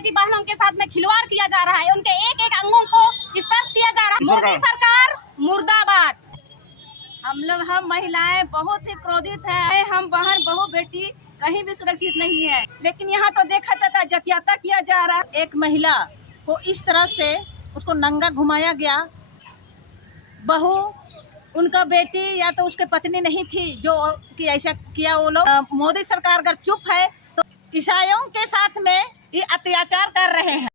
बेटी बहनों के साथ में खिलवाड़ किया जा रहा है, उनके एक एक अंगों को स्पर्श किया जा रहा है। मोदी सरकार मुर्दाबाद। हम महिलाएं बहुत ही क्रोधित हैं। हम बहन बहू बेटी कहीं भी सुरक्षित नहीं है, लेकिन यहाँ तो देखा जाता जातियाता किया जा रहा है। एक महिला को इस तरह से उसको नंगा घुमाया गया। बहू उनका बेटी या तो उसके पत्नी नहीं थी जो कि ऐसा किया वो लोग। मोदी सरकार अगर चुप है तो ईसाइयों के साथ में ये अत्याचार कर रहे हैं।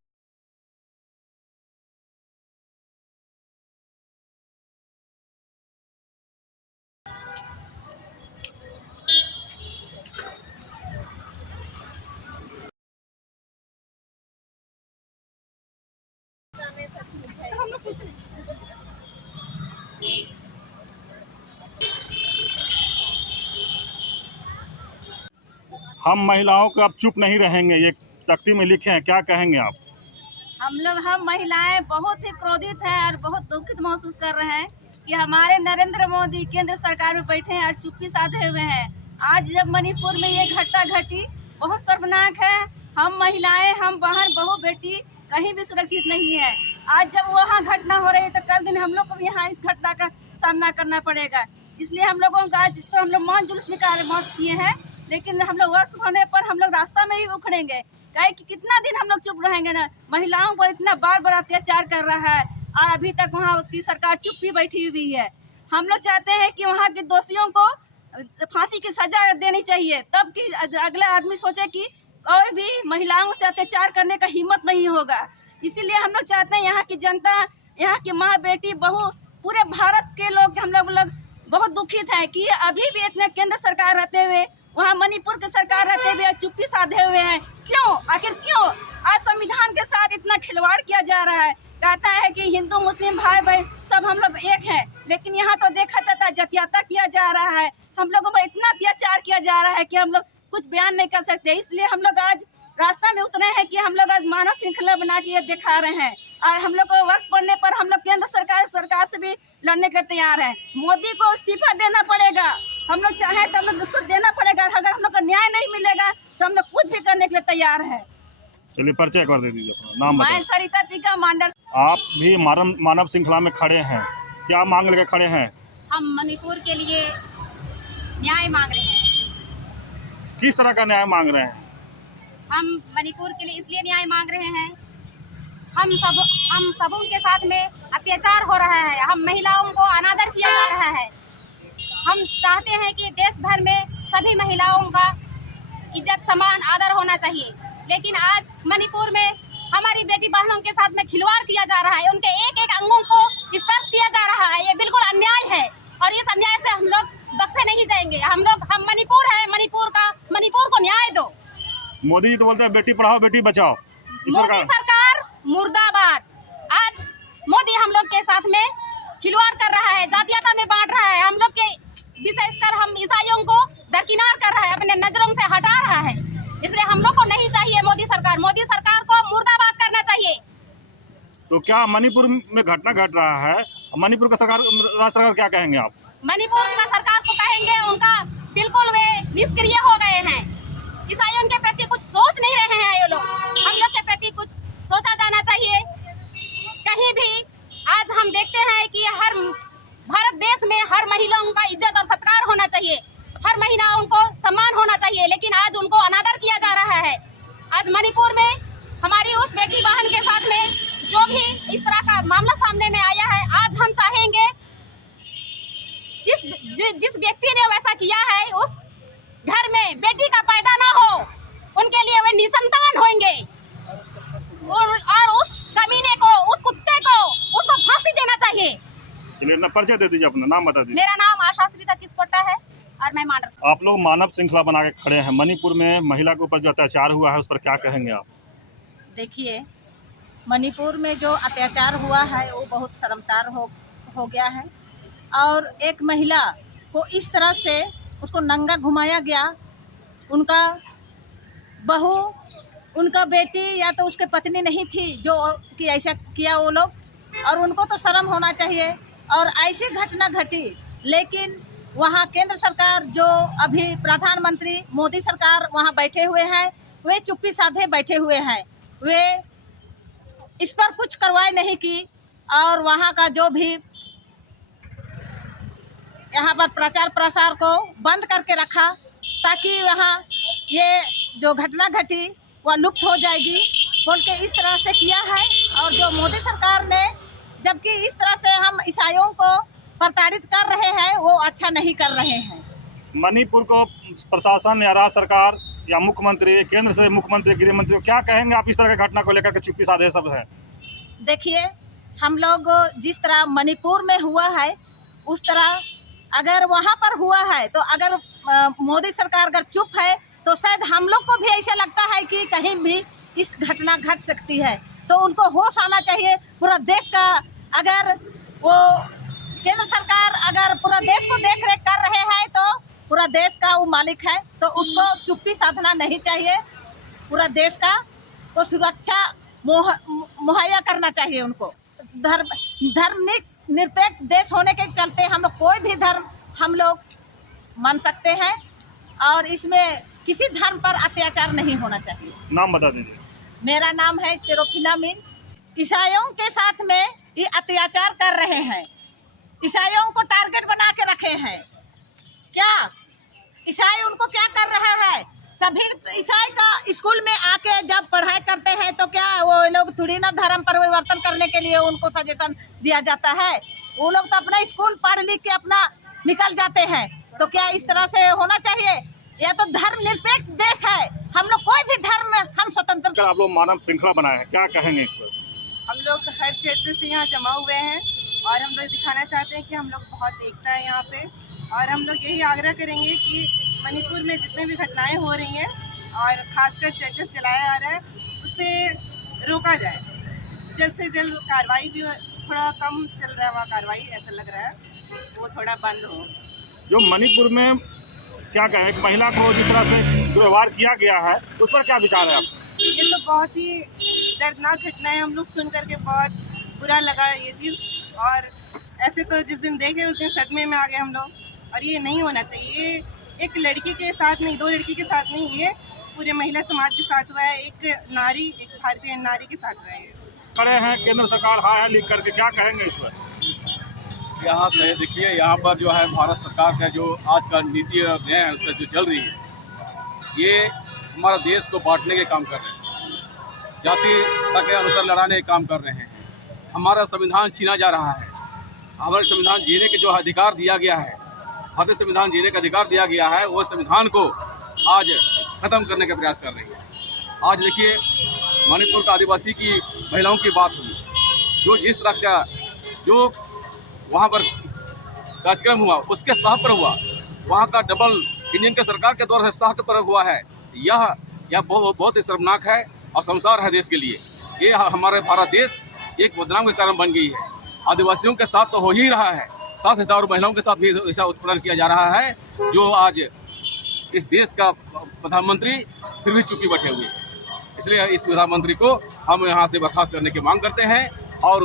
हम महिलाओं को अब चुप नहीं रहेंगे, ये तख्ती में लिखे हैं, क्या कहेंगे आप? हम महिलाएं बहुत ही क्रोधित हैं और बहुत दुखित महसूस कर रहे हैं कि हमारे नरेंद्र मोदी केंद्र सरकार में बैठे हैं और चुप्पी साधे हुए हैं। आज जब मणिपुर में ये घटना घटी बहुत शर्मनाक है। हम महिलाएं, हम बहन बहू बेटी कहीं भी सुरक्षित नहीं है। आज जब वहाँ घटना हो रही है तो कल दिन हम लोग को भी यहाँ इस घटना का सामना करना पड़ेगा। इसलिए हम लोगों का आज तो हम लोग मौन जुलूस निकाल मौत किए हैं, लेकिन हम लोग वक्त होने पर हम लोग रास्ता में ही उखड़ेंगे। कहे कि कितना दिन हम लोग चुप रहेंगे ना। महिलाओं पर इतना बार बार अत्याचार कर रहा है और अभी तक वहाँ की सरकार चुप ही बैठी हुई है। हम लोग चाहते हैं कि वहाँ के दोषियों को फांसी की सजा देनी चाहिए, तब कि अगला आदमी सोचे कि कोई भी महिलाओं से अत्याचार करने का हिम्मत नहीं होगा। इसीलिए हम लोग चाहते हैं यहाँ की जनता, यहाँ की माँ बेटी बहू, पूरे भारत के लोग हम लोग बहुत दुखित हैं कि अभी भी इतने केंद्र सरकार रहते हुए, वहाँ मणिपुर की सरकार रहते हुए चुप्पी साधे हुए हैं। क्यों? आखिर क्यों? आज संविधान के साथ इतना खिलवाड़ किया जा रहा है। कहता है कि हिंदू मुस्लिम भाई बहन सब हम लोग एक हैं, लेकिन यहाँ तो देखा जाता जातियाता किया जा रहा है। हम लोगों पर इतना अत्याचार किया जा रहा है कि हम लोग कुछ बयान नहीं कर सकते। इसलिए हम लोग आज रास्ता में उतरे हैं कि हम लोग आज मानव श्रृंखला बना के दिखा रहे हैं और हम लोग को वक्त पड़ने पर हम लोग केंद्र सरकार से भी लड़ने के तैयार हैं। मोदी को इस्तीफा देना पड़ेगा। हम लोग चाहें तो हम लोग उसको देना पड़ेगा। अगर हम लोग को न्याय नहीं मिलेगा तो हम लोग कुछ भी करने के लिए तैयार है। चलिए परिचय कर दे दीजिए अपना नाम। मैं सरिता टीका मांडर। आप भी मानव श्रृंखला में खड़े हैं, क्या मांग लेकर खड़े हैं? हम मणिपुर के लिए न्याय मांग रहे हैं। किस तरह का न्याय मांग रहे हैं? हम मणिपुर के लिए इसलिए न्याय मांग रहे हैं, हम सबों के साथ में अत्याचार हो रहा है। हम महिलाओं को अनादर किया जा रहा है। हम चाहते हैं कि देश भर में सभी महिलाओं का इज्जत सम्मान आदर होना चाहिए, लेकिन आज मणिपुर में हमारी बेटी बहनों के साथ में खिलवाड़ किया जा रहा है। उनके एक एक अंगों को स्पर्श किया जा रहा है। ये बिल्कुल अन्याय है और इस अन्याय से हम लोग बख्शे नहीं जाएंगे। हम मणिपुर है, मणिपुर को न्याय दो। मोदी जी तो बोलते हैं बेटी पढ़ाओ बेटी बचाओ। मोदी सरकार मुर्दाबाद। आज मोदी हम लोग के साथ में खिलवाड़ कर रहा है, जातियाता में बांट रहा है। हम लोग के विशेषकर हम ईसाइयों को दरकिनार कर रहा है, अपने नजरों से हटा रहा है। इसलिए हम लोग को नहीं चाहिए मोदी सरकार को मुर्दाबाद करना चाहिए। तो क्या मणिपुर में घटना घट रहा है, मणिपुर का राज्य सरकार क्या कहेंगे आप? मणिपुर का सरकार को कहेंगे उनका बिल्कुल वे निष्क्रिय हो गए हैं। ईसाइयों के प्रति कुछ सोच नहीं रहे हैं ये लोग। हम लोग के प्रति कुछ सोचा जाना चाहिए। कहीं भी आज हम देखते हैं कि हर भारत देश में हर महिलाओं का इज्जत और सत्कार होना चाहिए, हर महिलाओं को सम्मान होना चाहिए, लेकिन आज उनको अनादर किया जा रहा है। आज मणिपुर में हमारी उस बेटी बहन के साथ में जो भी इस तरह का मामला सामने में आया है, आज हम चाहेंगे जिस व्यक्ति ने वैसा किया है उस घर में बेटी का पैदा ना हो, उनके लिए वे निसंतान होंगे और उस कमीने को, उस कुत्ते को, उसको फांसी देना चाहिए। चलिए ना परिचय दे दीजिए, अपना नाम बता दीजिए। मेरा नाम आशा श्रीता किस्पोट्टा है और मैं मांडर। आप लोग मानव श्रृंखला बना के खड़े हैं, मणिपुर में महिला के ऊपर जो अत्याचार हुआ है उस पर क्या कहेंगे आप? देखिए, मणिपुर में जो अत्याचार हुआ है वो बहुत शर्मसार हो गया है और एक महिला को इस तरह से उसको नंगा घुमाया गया। उनका बहू, उनका बेटी या तो उसके पत्नी नहीं थी जो कि ऐसा किया वो लोग, और उनको तो शर्म होना चाहिए। और ऐसी घटना घटी, लेकिन वहाँ केंद्र सरकार जो अभी प्रधानमंत्री मोदी सरकार वहाँ बैठे हुए हैं, वे चुप्पी साधे बैठे हुए हैं। वे इस पर कुछ कार्रवाई नहीं की और वहाँ का जो भी यहाँ पर प्रचार प्रसार को बंद करके रखा ताकि वहाँ ये जो घटना घटी वह लुप्त हो जाएगी बोल के इस तरह से किया है। और जो मोदी सरकार ने जबकि इस तरह से हम ईसाइयों को प्रताड़ित कर रहे हैं वो अच्छा नहीं कर रहे हैं। मणिपुर को प्रशासन या राज्य सरकार या मुख्यमंत्री, केंद्र से मुख्यमंत्री, गृह मंत्री को क्या कहेंगे आप इस तरह की घटना को लेकर के चुप्पी साधे सब है? देखिए, हम लोग जिस तरह मणिपुर में हुआ है उस तरह अगर वहाँ पर हुआ है तो अगर मोदी सरकार अगर चुप है तो शायद हम लोग को भी ऐसा लगता है कि कहीं भी इस घटना घट सकती है। तो उनको होश आना चाहिए। पूरा देश का अगर वो केंद्र सरकार अगर पूरा देश को देख रेख कर रहे हैं तो पूरा देश का वो मालिक है तो उसको चुप्पी साधना नहीं चाहिए। पूरा देश का को सुरक्षा मुहैया करना चाहिए उनको। धर्म निरपेक्ष देश होने के चलते हम लोग कोई भी धर्म हम लोग मान सकते हैं और इसमें किसी धर्म पर अत्याचार नहीं होना चाहिए। नाम बता दीजिए। मेरा नाम है शेरोफिना मीन। ईसाइयों के साथ में ये अत्याचार कर रहे हैं, ईसाइयों को टारगेट बना के रखे हैं। क्या ईसाई उनको क्या कर रहे हैं? सभी ईसाई का स्कूल में आके जब पढ़ाई करते हैं तो क्या वो लोग थोड़ी ना धर्म परिवर्तन करने के लिए उनको सजेशन दिया जाता है? वो लोग तो अपना स्कूल पढ़ लिख के अपना निकल जाते हैं। तो क्या इस तरह से होना चाहिए? यह तो धर्म निरपेक्ष देश है। हम लोग कोई भी धर्म में हम स्वतंत्र। आप लोग मानव श्रृंखला बनाए हैं, क्या कहेंगे इस पर? हम लोग हर क्षेत्र से यहाँ जमा हुए हैं और हम लोग दिखाना चाहते हैं कि हम लोग बहुत एकता है यहाँ पे। और हम लोग यही आग्रह करेंगे कि मणिपुर में जितने भी घटनाएं हो रही हैं और ख़ासकर चर्चेस चलाया जा रहा है उसे रोका जाए। जल्द से जल्द कार्रवाई भी थोड़ा कम चल रहा है, वहाँ कार्रवाई ऐसा लग रहा है वो थोड़ा बंद हो। जो मणिपुर में क्या कहें, एक महिला को जिस तरह से दुर्व्यवहार किया गया है उस पर क्या विचार है आपका? ये तो बहुत ही दर्दनाक घटना है। हम लोग सुन करके बहुत बुरा लगा ये चीज़। और ऐसे तो जिस दिन देखे उस दिन सदमे में आ गए हम लोग। और ये नहीं होना चाहिए। एक लड़की के साथ नहीं, दो लड़की के साथ नहीं, ये पूरे महिला समाज के साथ हुआ है। एक नारी, एक भारतीय नारी के साथ हुआ है। खड़े हैं केंद्र सरकार हाँ है लिख करके, क्या कहेंगे इस पर? यहाँ से देखिए, यहाँ पर जो है भारत सरकार का जो आज का नीति है उसका जो चल रही है ये हमारा देश को बांटने के काम कर रहे हैं, जातिता के अनुसार लड़ाने के काम कर रहे हैं। हमारा संविधान छीना जा रहा है। हमारे संविधान जीने के जो अधिकार दिया गया है, भारतीय संविधान जीने का अधिकार दिया गया है, वो संविधान को आज ख़त्म करने का प्रयास कर रही है। आज देखिए, मणिपुर का आदिवासी की महिलाओं की बात हुई, जो जिस तरह का जो वहाँ पर कार्यक्रम हुआ उसके साह पर हुआ, वहाँ का डबल इंजन के सरकार के दौर से साह की तरफ हुआ है। यह बहुत ही शर्मनाक है और शर्मसार है देश के लिए। ये हमारे भारत देश एक बदनाम के कारण बन गई है। आदिवासियों के साथ तो हो ही रहा है, साथ ही और महिलाओं के साथ भी ऐसा उत्पीड़न किया जा रहा है, जो आज इस देश का प्रधानमंत्री फिर भी चुप्पी बैठे हुए हैं। इसलिए इस प्रधानमंत्री को हम यहाँ से बर्खास्त करने की मांग करते हैं और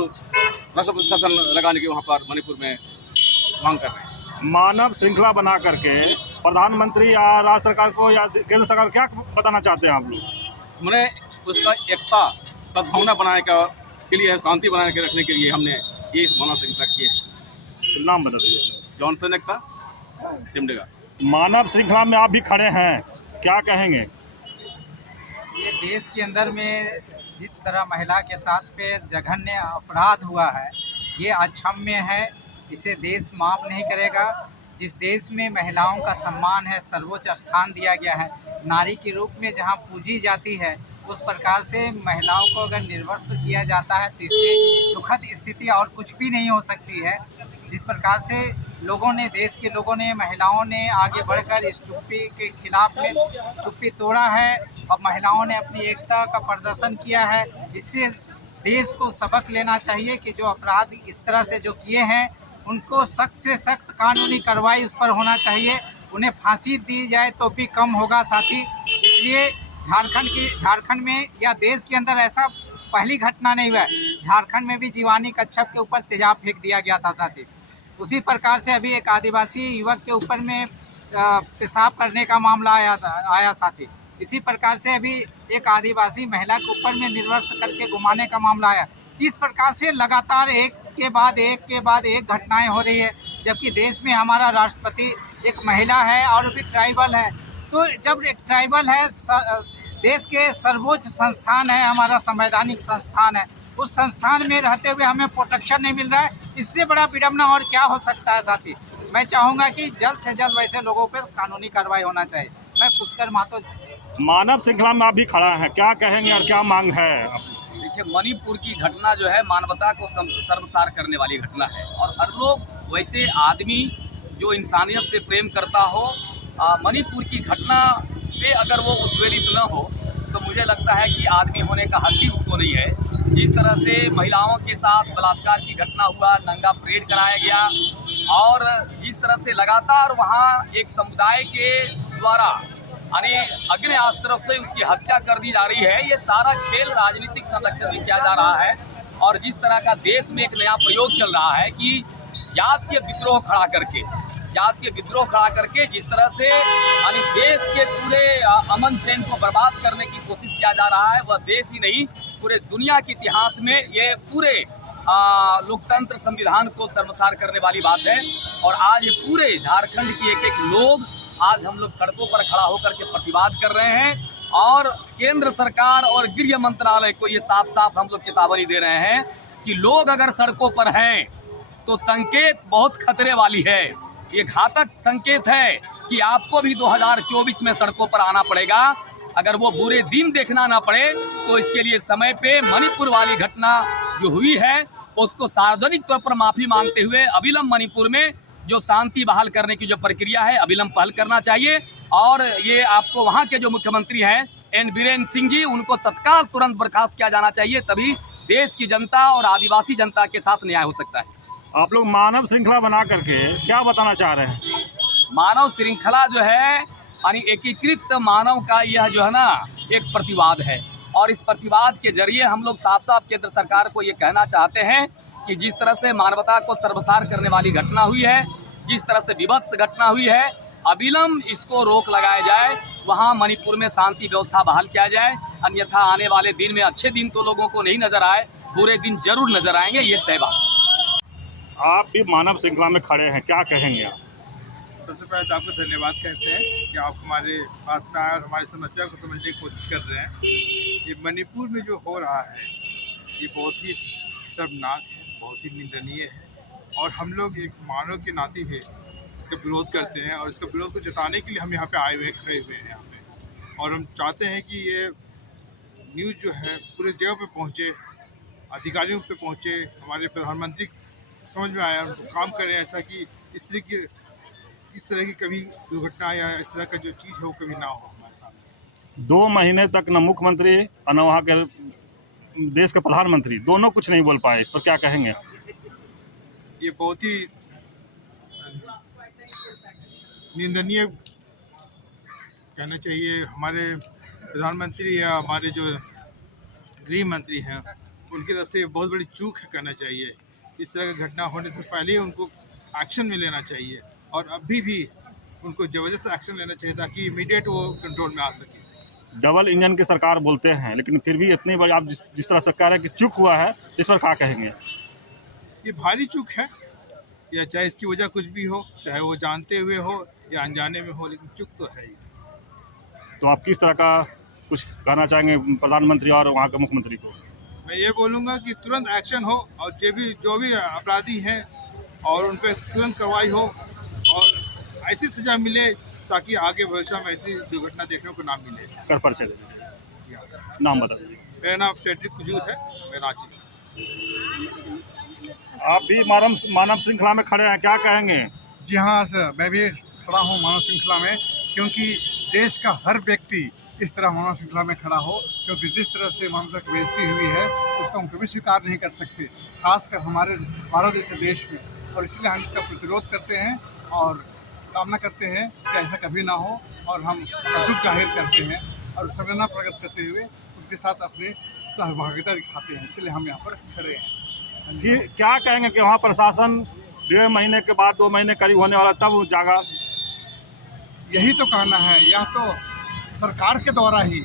राष्ट्रपति शासन लगाने की वहाँ पर मणिपुर में मांग कर रहे हैं। मानव श्रृंखला बना करके प्रधानमंत्री या राज्य सरकार को या केंद्र सरकार क्या बताना चाहते हैं आप लोग? हमने उसका एकता सद्भावना बनाने के लिए, शांति बनाने के रखने के लिए हमने ये मानव श्रृंखला की है। नाम बता दीजिए। जॉनसन एकता सिमडेगा। मानव श्रृंखला में आप भी खड़े हैं, क्या कहेंगे? ये देश के अंदर में जिस तरह महिला के साथ पे जघन्य अपराध हुआ है ये अक्षम्य है। इसे देश माफ़ नहीं करेगा। जिस देश में महिलाओं का सम्मान है, सर्वोच्च स्थान दिया गया है, नारी के रूप में जहां पूजी जाती है, उस प्रकार से महिलाओं को अगर निर्वस्त्र किया जाता है तो इससे दुखद स्थिति और कुछ भी नहीं हो सकती है। जिस प्रकार से लोगों ने, देश के लोगों ने, महिलाओं ने आगे बढ़कर इस चुप्पी के खिलाफ में चुप्पी तोड़ा है और महिलाओं ने अपनी एकता का प्रदर्शन किया है। इससे देश को सबक लेना चाहिए कि जो अपराध इस तरह से जो किए हैं उनको सख्त से सख्त कानूनी कार्रवाई उस पर होना चाहिए। उन्हें फांसी दी जाए तो भी कम होगा साथी। इसलिए झारखंड में या देश के अंदर ऐसा पहली घटना नहीं हुआ है। झारखंड में भी जीवानी कच्छप के ऊपर तेजाब फेंक दिया गया था साथी। उसी प्रकार से अभी एक आदिवासी युवक के ऊपर में पेशाब करने का मामला आया साथी। इसी प्रकार से अभी एक आदिवासी महिला के ऊपर में निर्भर करके घुमाने का मामला आया। इस प्रकार से लगातार एक के बाद एक घटनाएं हो रही है, जबकि देश में हमारा राष्ट्रपति एक महिला है और भी ट्राइबल है। तो जब एक ट्राइबल है, देश के सर्वोच्च संस्थान है, हमारा संवैधानिक संस्थान है, उस संस्थान में रहते हुए हमें प्रोटेक्शन नहीं मिल रहा है, इससे बड़ा विडम्बना और क्या हो सकता है। साथी मैं चाहूँगा कि जल्द से जल्द वैसे लोगों पर कानूनी कार्रवाई होना चाहिए। मैं पुष्कर महतो। मानव श्रृंखला में आप भी खड़ा हैं, क्या कहेंगे और क्या मांग है? देखिए, मणिपुर की घटना जो है मानवता को शर्मसार करने वाली घटना है, और हर लोग वैसे आदमी जो इंसानियत से प्रेम करता हो, मणिपुर की घटना पे अगर वो उद्वेलित न हो तो मुझे लगता है कि आदमी होने का हक ही उसको नहीं है। जिस तरह से महिलाओं के साथ बलात्कार की घटना हुआ, नंगा परेड कराया गया, और जिस तरह से लगातार वहाँ एक समुदाय के द्वारा यानी अग्नि तरफ से उसकी हत्या कर दी जा रही है, ये सारा खेल राजनीतिक संरक्षण में किया जा रहा है। और जिस तरह का देश में एक नया प्रयोग चल रहा है कि जातीय विद्रोह खड़ा करके जिस तरह से यानी देश के पूरे अमन चैन को बर्बाद करने की कोशिश किया जा रहा है, वह देश ही नहीं पूरे दुनिया के इतिहास में ये पूरे लोकतंत्र संविधान को शर्मसार करने वाली बात है। और आज पूरे झारखंड की एक लोग आज हम लोग सड़कों पर खड़ा होकर के प्रतिवाद कर रहे हैं, और केंद्र सरकार और गृह मंत्रालय को ये साफ साफ हम लोग चेतावनी दे रहे हैं कि लोग अगर सड़कों पर हैं तो संकेत बहुत खतरे वाली है। ये घातक संकेत है कि आपको भी 2024 में सड़कों पर आना पड़ेगा। अगर वो बुरे दिन देखना ना पड़े तो इसके लिए समय पे मणिपुर वाली घटना जो हुई है उसको सार्वजनिक तौर पर माफ़ी मांगते हुए अविलंब मणिपुर में जो शांति बहाल करने की जो प्रक्रिया है अविलंब पहल करना चाहिए। और ये आपको वहाँ के जो मुख्यमंत्री हैं एन बीरेन सिंह जी, उनको तत्काल तुरंत बर्खास्त किया जाना चाहिए, तभी देश की जनता और आदिवासी जनता के साथ न्याय हो सकता है। आप लोग मानव श्रृंखला बना करके क्या बताना चाह रहे हैं? मानव श्रृंखला जो है यानी एकीकृत मानव का यह जो है ना एक प्रतिवाद है, और इस प्रतिवाद के जरिए हम लोग साफ साफ केंद्र सरकार को ये कहना चाहते हैं कि जिस तरह से मानवता को शर्मसार करने वाली घटना हुई है, जिस तरह से विभत्स घटना हुई है, अविलंब इसको रोक लगाया जाए, वहाँ मणिपुर में शांति व्यवस्था बहाल किया जाए, अन्यथा आने वाले दिन में अच्छे दिन तो लोगों को नहीं नजर आए, बुरे दिन जरूर नजर आएंगे, ये तय बात। आप भी मानव श्रृंखला में खड़े हैं, क्या कहेंगे आप? सबसे पहले तो आपको धन्यवाद कहते हैं कि आप हमारे पास में आए और हमारी समस्या को समझने की कोशिश कर रहे हैं। ये मणिपुर में जो हो रहा है ये बहुत ही शर्मनाक है, बहुत ही निंदनीय है, और हम लोग एक मानव के नाते हुए इसका विरोध करते हैं, और इसका विरोध को जताने के लिए हम यहाँ पे आए हुए खड़े हुए हैं यहाँ पे। और हम चाहते हैं कि ये न्यूज़ जो है पूरे जगह पे पहुँचे, अधिकारियों पे पहुँचे, हमारे प्रधानमंत्री समझ में आया, उनको काम करें ऐसा कि इस तरह की कभी दुर्घटना या इस तरह का जो चीज़ है वो कभी ना हो हमारे सामने। 2 महीने तक न मुख्यमंत्री और न वहाँ के देश के प्रधानमंत्री दोनों कुछ नहीं बोल पाए, इस पर क्या कहेंगे? ये बहुत ही निंदनीय कहना चाहिए। हमारे प्रधानमंत्री या हमारे जो गृह मंत्री हैं उनकी तरफ से ये बहुत बड़ी चूक है कहना चाहिए। इस तरह की घटना होने से पहले ही उनको एक्शन में लेना चाहिए, और अभी भी उनको ज़बरदस्त एक्शन लेना चाहिए ताकि इमीडिएट वो कंट्रोल में आ सके। डबल इंजन की सरकार बोलते हैं, लेकिन फिर भी इतनी बड़ी आप जिस तरह से कह रहे हैं कि चूक हुआ है, इस पर क्या कहेंगे? ये भारी चूक है, या चाहे इसकी वजह कुछ भी हो, चाहे वो जानते हुए हो या अनजाने में हो, लेकिन चूक तो है ही। तो आप किस तरह का कुछ कहना चाहेंगे प्रधानमंत्री और वहाँ के मुख्यमंत्री को? मैं ये बोलूँगा कि तुरंत एक्शन हो, और जो भी अपराधी हैं और उन पर तुरंत कार्रवाई हो और ऐसी सज़ा मिले ताकि आगे भविष्य में ऐसी दुर्घटना देखने को ना मिले। कर परिचय दे दीजिए, नाम बता दीजिए। मेरा नाम फ्रेडरिक कुजूर है, मैं रांची से। आप भी मानव श्रृंखला में खड़े हैं, क्या कहेंगे? जी हाँ सर, मैं भी खड़ा हूँ मानव श्रृंखला में, क्योंकि देश का हर व्यक्ति इस तरह मानव श्रृंखला में खड़ा हो, क्योंकि जिस तरह से मानवता की बेइज्जती हुई है उसका हम कभी स्वीकार नहीं कर सकते, खासकर हमारे भारत जैसे देश में। और इसलिए हम इसका प्रतिरोध करते हैं और कामना करते हैं कि ऐसा कभी ना हो, और हम दुख जाहिर करते हैं और संवेदना प्रकट करते हुए उनके साथ अपनी सहभागिता दिखाते हैं, इसलिए हम यहाँ पर खड़े हैं। कि क्या कहेंगे कि वहाँ प्रशासन 1.5 महीने के बाद 2 महीने करीब होने वाला तब जागा? यही तो कहना है, यह तो सरकार के द्वारा ही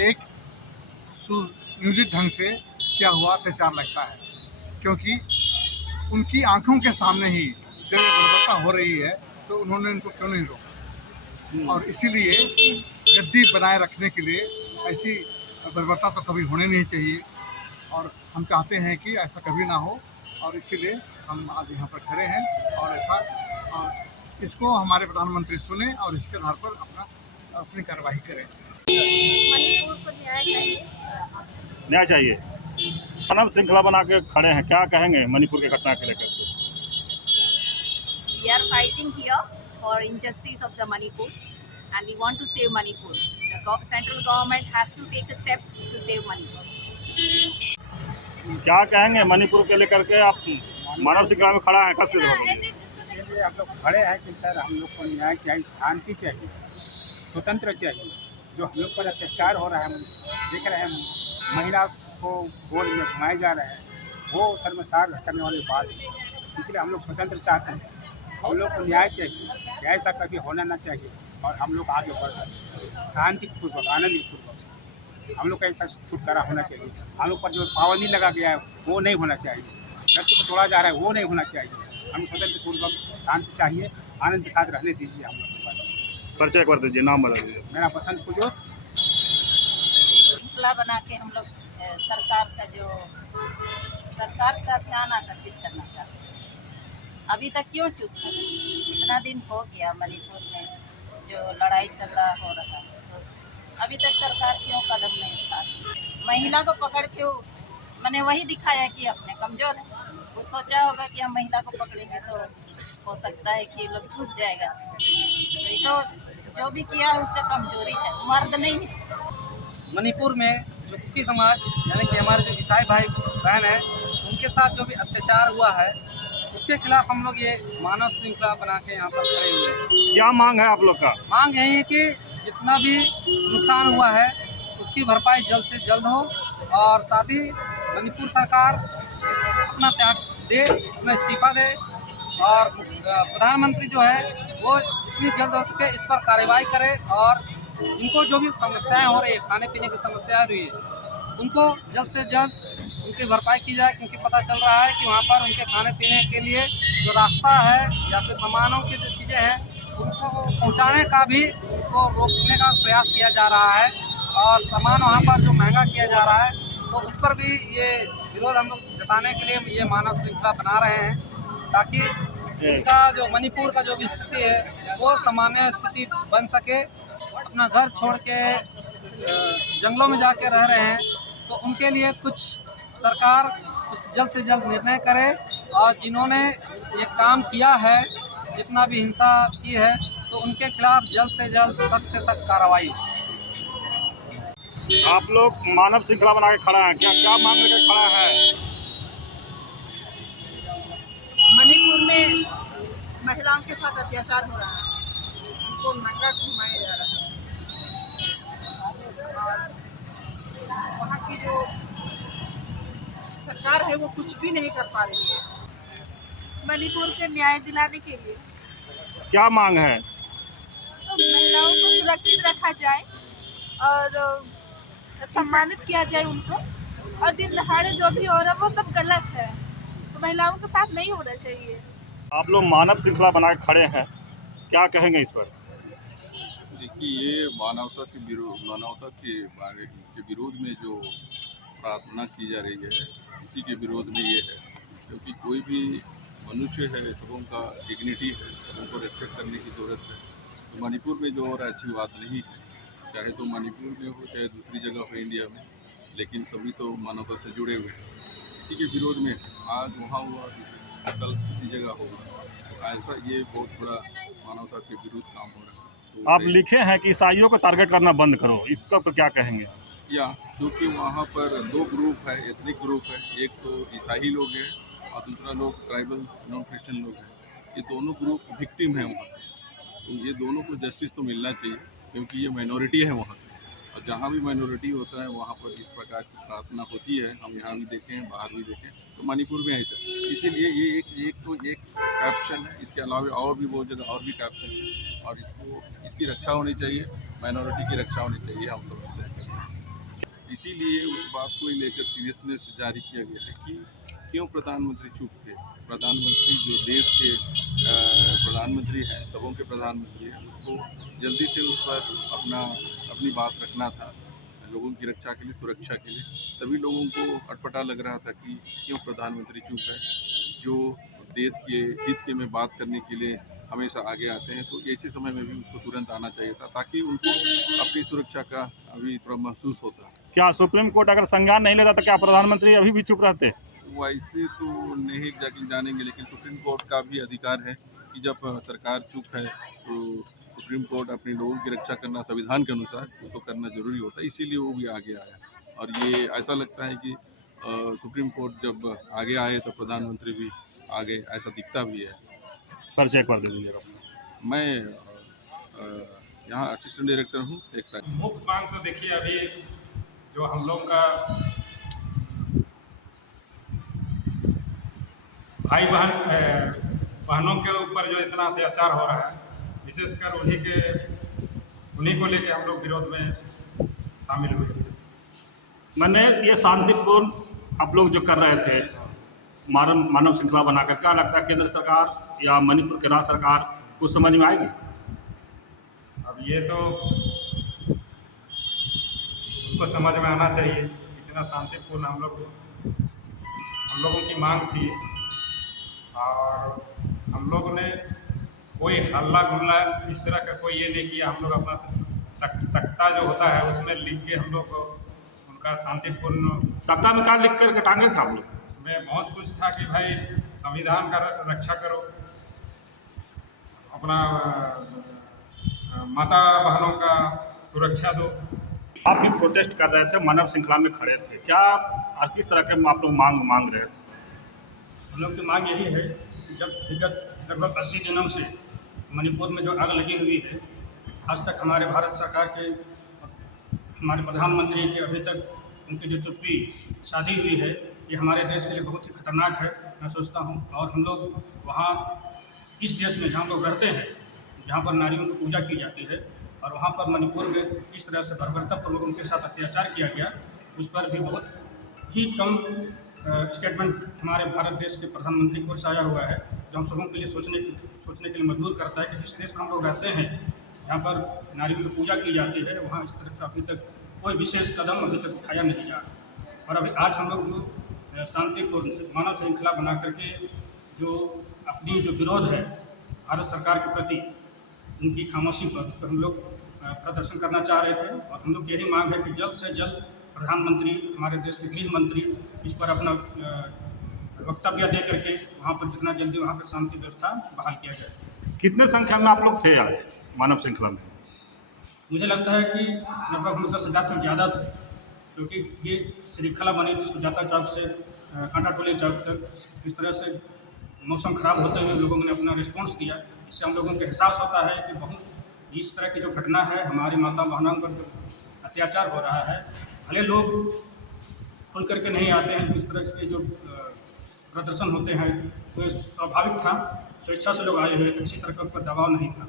एक सुनियोजित ढंग से किया हुआ अत्याचार लगता है, क्योंकि उनकी आंखों के सामने ही जब ये बर्बरता हो रही है तो उन्होंने इनको क्यों नहीं रोका। और इसीलिए गद्दी बनाए रखने के लिए ऐसी बर्बरता तो कभी होने नहीं चाहिए, और हम चाहते हैं कि ऐसा कभी ना हो, और इसीलिए हम आज यहाँ पर खड़े हैं और ऐसा और इसको हमारे प्रधानमंत्री सुने और इसके आधार पर अपनी कार्रवाई करें। मणिपुर को न्याय चाहिए। न्याय चाहिए। मानव श्रृंखला बना के खड़े हैं, क्या कहेंगे मणिपुर के घटना के लेकर? We are fighting here for injustice of the Manipur, and we want to save Manipur. The central government has to take the steps to save Manipur. क्या कहेंगे मणिपुर के लेकर के? आप मानव श्रृंखला में खड़ा है, कस के जवाब? इसलिए हम लोग खड़े हैं कि सर हम लोग को न्याय चाहिए, शांति चाहिए, स्वतंत्र चाहिए। जो हम लोग पर अत्याचार हो रहा है, हम देख रहे हैं महिला को गोद में घुमाए जा रहे हैं, वो शर्मसार करने वाली बात है। इसलिए हम लोग स्वतंत्र चाहते हैं, हम लोग को न्याय चाहिए, ऐसा कभी होना ना चाहिए और हम लोग आगे बढ़ सकते शांतिपूर्वक, आनंदपूर्वक। हम लोग का ऐसा छुटकारा होना चाहिए। हम लोग पर जो पाबंदी लगा गया है वो नहीं होना चाहिए, शर्त को तोड़ा जा रहा है वो नहीं होना चाहिए। हम स्वतंत्रपूर्वक शांति चाहिए, आनंद के साथ रहने दीजिए हम लोग को बस। परिचय कर दीजिए, नाम बता दीजिए। मेरा बसंत पुजो। श्रृंखला बना के हम लोग सरकार का ध्यान आकर्षित करना चाहते हैं। अभी तक क्यों चुप है? इतना दिन हो गया मणिपुर में जो लड़ाई झगड़ा हो रहा है, तो अभी तक सरकार क्यों कदम नहीं उठा रही? महिला को पकड़ के मैंने वही दिखाया कि अपने कमज़ोर है। वो सोचा होगा कि हम महिला को पकड़ेंगे तो हो सकता है कि लोग छूट जाएगा, तो ये तो जो भी किया है उसका कमजोरी है, मर्द नहीं है। मणिपुर में जो कुकी समाज यानी कि हमारे जो ईसाई भाई बहन हैं, उनके साथ जो भी अत्याचार हुआ है उसके खिलाफ हम लोग ये मानव श्रृंखला बना के यहाँ पर खड़े हुए हैं। क्या मांग है आप लोग का? मांग यही है कि जितना भी नुकसान हुआ है उसकी भरपाई जल्द से जल्द हो, और साथ ही मणिपुर सरकार अपना त्याग दे, अपना इस्तीफा दे, और प्रधानमंत्री जो है वो जितनी जल्द हो सके इस पर कार्रवाई करे, और जिनको जो भी समस्याएं हो रही है, खाने पीने की समस्या हो रही है, उनको जल्द से जल्द उनकी भरपाई की जाए। क्योंकि पता चल रहा है कि वहाँ पर उनके खाने पीने के लिए जो रास्ता है या फिर सामानों की जो चीज़ें हैं उनको पहुँचाने का भी उनको रोकने का प्रयास किया जा रहा है, और सामान वहाँ पर जो महंगा किया जा रहा है तो उस पर भी ये विरोध हम लोग जताने के लिए ये मानव श्रृंखला बना रहे हैं, ताकि उनका जो मणिपुर का जो भी स्थिति है वो सामान्य स्थिति बन सके। अपना घर छोड़ के जंगलों में जाके रह रहे हैं, तो उनके लिए कुछ सरकार कुछ जल्द से जल्द निर्णय करे, और जिन्होंने ये काम किया है, जितना भी हिंसा की है, तो उनके खिलाफ जल्द से जल्द सख्त से सख्त कार्रवाई। आप लोग मानव श्रृंखला बना के खड़ा है, क्या क्या मांग लेकर खड़ा है? मणिपुर में महिलाओं के साथ अत्याचार हो रहा है, उनको नंगा घुमाया जा रहा है, और वहाँ की जो सरकार है वो कुछ भी नहीं कर पा रही है मणिपुर के न्याय दिलाने के लिए। क्या मांग है? तो महिलाओं को सुरक्षित रखा जाए और सम्मानित किया जाए उनको, और दिन दहाड़े जो भी हो रहा है वो सब गलत है, तो महिलाओं के साथ नहीं होना चाहिए। आप लोग मानव श्रृंखला बना के खड़े हैं, क्या कहेंगे इस पर? देखिए, ये मानवता के विरोध में जो प्रार्थना की जा रही है, इसी के विरोध में ये है, क्योंकि कोई भी मनुष्य है, सबों का डिग्निटी है, सबों को रेस्पेक्ट करने की ज़रूरत है। तो मणिपुर में जो हो रहा है अच्छी बात नहीं है, चाहे तो मणिपुर में हो चाहे दूसरी जगह हो इंडिया में, लेकिन सभी तो मानवता से जुड़े हुए हैं। इसी के विरोध में आज वहाँ हुआ, कल किसी जगह होगा, तो ऐसा ये बहुत बड़ा मानवता के विरुद्ध काम हो रहा है। तो आप लिखे हैं कि ईसाइयों को टारगेट करना बंद करो, इसका पर क्या कहेंगे? या क्योंकि वहाँ पर दो ग्रुप है, एथनिक ग्रुप है, एक तो ईसाई लोग हैं और दूसरा लोग ट्राइबल नॉन क्रिश्चियन लोग हैं। ये दोनों ग्रुप विक्टिम हैं वहाँ, तो ये दोनों को जस्टिस तो मिलना चाहिए, क्योंकि ये माइनॉरिटी है वहाँ। और जहाँ भी माइनॉरिटी होता है वहाँ पर इस प्रकार की प्रार्थना होती है। हम यहाँ भी देखें, बाहर भी देखें, तो मणिपुर में ऐसा, इसीलिए ये एक कैप्शन है। इसके अलावा और भी बहुत जगह और भी कैप्शन है, और इसकी रक्षा होनी चाहिए, माइनॉरिटी की रक्षा होनी चाहिए, हम समझते हैं। इसीलिए उस बात को ही लेकर सीरियसनेस जारी किया गया है कि क्यों प्रधानमंत्री चुप थे। प्रधानमंत्री जो देश के प्रधानमंत्री हैं, सबों के प्रधानमंत्री हैं, उसको जल्दी से उस पर अपनी बात रखना था, लोगों की रक्षा के लिए, सुरक्षा के लिए। तभी लोगों को अटपटा लग रहा था कि क्यों प्रधानमंत्री चुप है, जो देश के हित के में बात करने के लिए हमेशा आगे आते हैं। तो ऐसे समय में भी उसको तुरंत आना चाहिए था, ताकि उनको अपनी सुरक्षा का अभी थोड़ा महसूस होता। क्या सुप्रीम कोर्ट अगर संज्ञान नहीं लेता तो क्या प्रधानमंत्री अभी भी चुप रहते? वैसे तो नहीं जाके जानेंगे, लेकिन सुप्रीम कोर्ट का भी अधिकार है कि जब सरकार चुप है तो सुप्रीम कोर्ट अपने लोगों की रक्षा करना संविधान के अनुसार उसको करना जरूरी होता है। इसीलिए वो भी आगे आया, और ये ऐसा लगता है कि सुप्रीम कोर्ट जब आगे आए तो प्रधानमंत्री भी आगे, ऐसा दिखता भी है। परिचय एक बार दे दीजिएगा। मैं यहाँ असिस्टेंट डायरेक्टर हूँ। एक साइड मुख्य मांग तो देखिए, अभी जो हम लोग का भाई बहनों के ऊपर जो इतना अत्याचार हो रहा है, विशेषकर उन्हीं को लेकर हम लोग विरोध में शामिल हुए। मैंने ये शांतिपूर्ण आप लोग जो कर रहे थे मानव श्रृंखला बनाकर, क्या लगता है केंद्र सरकार या मणिपुर के राज्य सरकार को समझ में आएगी? अब ये तो उनको समझ में आना चाहिए, इतना शांतिपूर्ण हम लोगों की मांग थी, और हम लोग ने कोई हल्ला गुल्ला इस तरह का कोई ये नहीं किया। हम लोग अपना तख्ता जो होता है उसमें लिख के हम लोग उनका शांतिपूर्ण, तख्ता में क्या लिख कर टांगे थे आप लोग? उसमें बहुत कुछ था कि भाई संविधान का रक्षा करो, अपना माता बहनों का सुरक्षा दो। आप भी प्रोटेस्ट कर रहे थे, मानव श्रृंखला में खड़े थे, क्या और किस तरह के आप लोग मांग रहे थे? हम लोग की मांग यही है कि जब विगत लगभग 80 दिनों से मणिपुर में जो आग लगी हुई है, आज तक हमारे भारत सरकार के, हमारे प्रधानमंत्री के अभी तक उनकी जो चुप्पी साधी हुई है, ये हमारे देश के लिए बहुत ही खतरनाक है, मैं सोचता हूँ। और हम लोग वहाँ इस देश में जहाँ लोग रहते हैं, जहाँ पर नारियों की पूजा की जाती है, और वहाँ पर मणिपुर में जिस तरह से बर्बरतापूर्वक उनके साथ अत्याचार किया गया, उस पर भी बहुत ही कम स्टेटमेंट हमारे भारत देश के प्रधानमंत्री को आया हुआ है, जो हम सबों के लिए सोचने के लिए मजबूर करता है कि जिस देश में हम लोग रहते हैं, जहाँ पर नारियों की पूजा की जाती है, वहाँ इस तरह से अभी तक कोई विशेष कदम अभी तक उठाया नहीं जा रहा। और अभी आज हम लोग जो शांतिपूर्ण मानव श्रृंखला बना करके जो अपनी जो विरोध है भारत सरकार के प्रति, उनकी खामोशी पर, उस पर हम लोग प्रदर्शन करना चाह रहे थे। और हम लोग यही मांग है कि जल्द से जल्द प्रधानमंत्री, हमारे देश के गृह मंत्री इस पर अपना वक्तव्य दे करके वहाँ पर जितना जल्दी वहाँ पर शांति व्यवस्था बहाल किया जाए। कितने संख्या में आप लोग थे आज मानव श्रृंखला में? मुझे लगता है कि लगभग हम लोग 10,000 से ज़्यादा थे, क्योंकि ये श्रृंखला बनी थी सुजाता चौक से कांटा टोली चौक तक। इस तरह से मौसम ख़राब होते हुए लोगों ने अपना रिस्पॉन्स दिया। इससे हम लोगों को एहसास होता है कि बहुत इस तरह की जो घटना है, हमारी माता बहनों पर जो अत्याचार हो रहा है, भले लोग खुल करके नहीं आते हैं, इस तरह के जो प्रदर्शन होते हैं, तो स्वाभाविक था, स्वेच्छा से लोग आए हुए थे, किसी तरह का दबाव नहीं था।